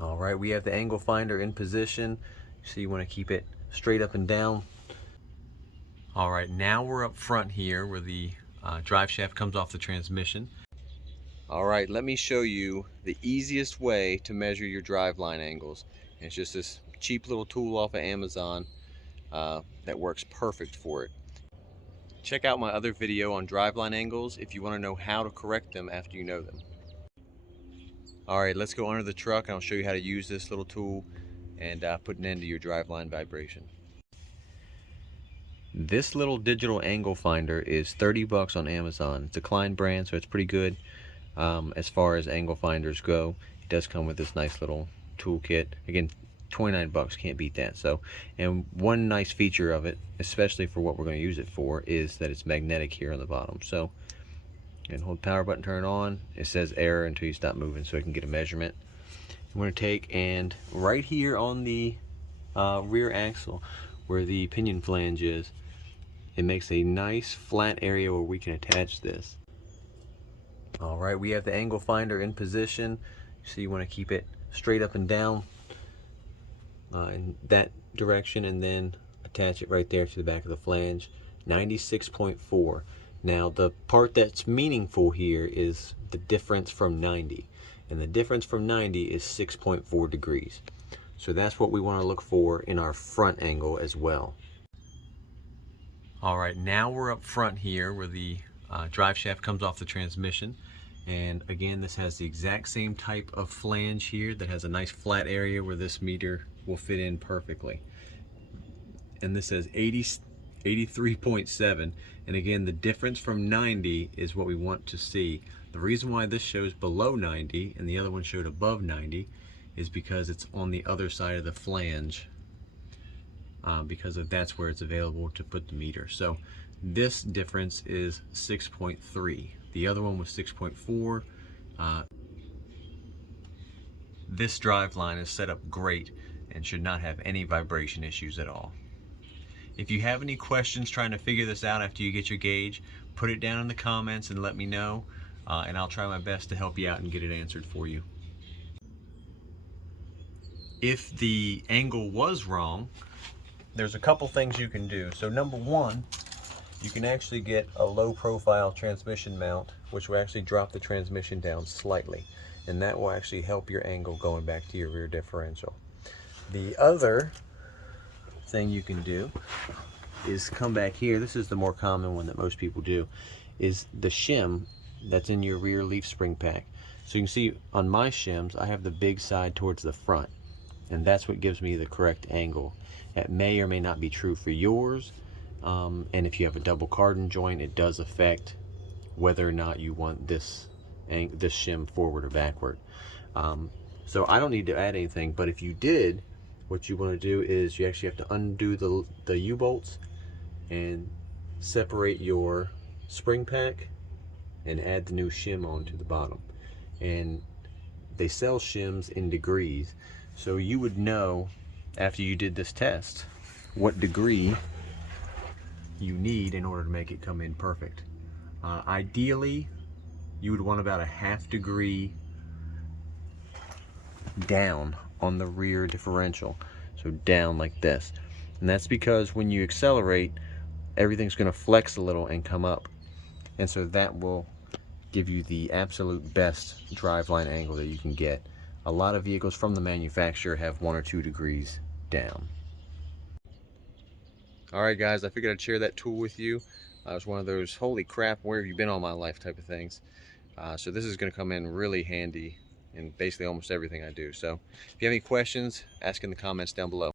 All right, we have the angle finder in position, so you want to keep it straight up and down. All right, now we're up front here where the drive shaft comes off the transmission. All right, let me show you the easiest way to measure your driveline angles. And it's just this cheap little tool off of Amazon that works perfect for it. Check out my other video on driveline angles if you want to know how to correct them after you know them. All right, let's go under the truck and I'll show you how to use this little tool and put an end to your driveline vibration. This little digital angle finder is 30 bucks on Amazon. It's a Klein brand, so it's pretty good as far as angle finders go. It does come with this nice little toolkit. Again, 29 bucks, can't beat that. So, and one nice feature of it, especially for what we're going to use it for, is that it's magnetic here on the bottom. So, and hold the power button, turn it on. It says error until you stop moving, so it can get a measurement. I'm going to take and right here on the rear axle, where the pinion flange is, it makes a nice flat area where we can attach this. All right, we have the angle finder in position, so you want to keep it straight up and down in that direction, and then attach it right there to the back of the flange. 96.4. Now the part that's meaningful here is the difference from 90, and the difference from 90 is 6.4 degrees. So that's what we want to look for in our front angle as well. All right, now we're up front here where the drive shaft comes off the transmission. And again, this has the exact same type of flange here that has a nice flat area where this meter will fit in perfectly. And this says 83.7. And again, the difference from 90 is what we want to see. The reason why this shows below 90 and the other one showed above 90 is because it's on the other side of the flange, because that's where it's available to put the meter. So this difference is 6.3. The other one was 6.4. This drive line is set up great and should not have any vibration issues at all. If you have any questions trying to figure this out after you get your gauge, put it down in the comments and let me know, and I'll try my best to help you out and get it answered for you. If the angle was wrong, there's a couple things you can do. So number one, you can actually get a low profile transmission mount, which will actually drop the transmission down slightly, and that will actually help your angle going back to your rear differential. The other thing you can do is come back here. This is the more common one that most people do, is the shim that's in your rear leaf spring pack. So you can see on my shims, I have the big side towards the front, and that's what gives me the correct angle. That may or may not be true for yours. And if you have a double cardan joint, it does affect whether or not you want this shim forward or backward. So I don't need to add anything, but if you did, what you want to do is you actually have to undo the U-bolts and separate your spring pack and add the new shim onto the bottom. And they sell shims in degrees, so you would know after you did this test what degree you need in order to make it come in perfect. Ideally, you would want about a ½ degree down on the rear differential, so down like this. And that's because when you accelerate, everything's going to flex a little and come up, and so that will give you the absolute best driveline angle that you can get. A lot of vehicles from the manufacturer have 1 or 2 degrees down. Alright guys, I figured I'd share that tool with you. It was one of those holy crap, where have you been all my life type of things. So this is going to come in really handy in basically almost everything I do. So if you have any questions, ask in the comments down below.